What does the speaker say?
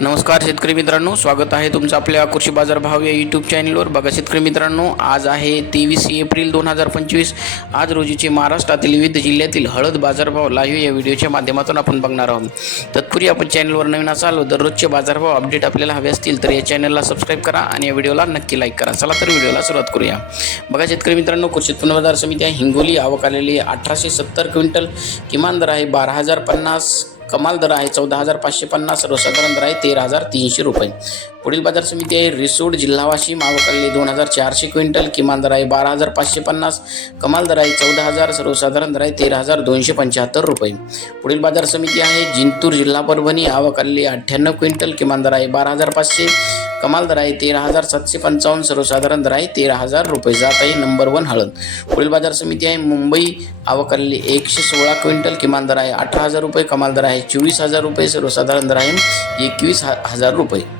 नमस्कार शेतकरी मित्रांनो स्वागत आहे तुमचं आपल्या कृषी बाजार भाव या यूट्यूब चॅनलवर बघा शेतकरी मित्रांनो आज आहे तेवीस एप्रिल दोन हजार पंचवीस. आज रोजीचे महाराष्ट्रातील विविध जिल्ह्यातील हळद बाजारभाव लाईव्ह या व्हिडिओच्या माध्यमातून आपण बघणार आहोत. तत्पूर्वी आपण चॅनलवर नवीन असाल दररोजचे बाजारभाव अपडेट आपल्याला हवे असतील तर या चॅनलला सबस्क्राईब करा आणि या व्हिडिओला नक्की लाईक करा. चला तर व्हिडिओला सुरुवात करूया. बघा शेतकरी मित्रांनो कृषी उत्पन्न बाजार समिती हिंगोली आवक आलेली अठराशे सत्तर क्विंटल. किमान दर आहे बारा हजार पन्नास. कमाल दर आहे. चौदा हजार पाचशे पन्नास सर्वसाधारण दर आहे तेरा हजार तीनशे रुपये. पुढील बाजार समिती आहे रिसोड जिल्हा वाशिम आवक दोन हजार चारशे क्विंटल किमान दर आहे बारा हजार पाचशे पन्नास कमाल दर आहे चौदा हजार सर्वसाधारण दर आहे तेरा हजार दोनशे पंच्याहत्तर रुपये. पुढील बाजार समिती आहे जिंतूर जिल्हा परभणी आवकल्ली अठ्ठ्याण्णव क्विंटल किमान दर आहे बारा हजार पाचशे कमाल दर आहे तेरा हजार सातशे पंचावन्न सर्वसाधारण दर आहे तेरा हजार रुपये. जात आहे नंबर वन हळद. पुढील बाजार समिती आहे मुंबई. आवक एकशे सोळा क्विंटल. किमान दर आहे अठरा हजार रुपये. कमाल दर आहे चोवीस हजार रुपये. सर्वसाधारण दर आहे एकवीस हजार रुपये.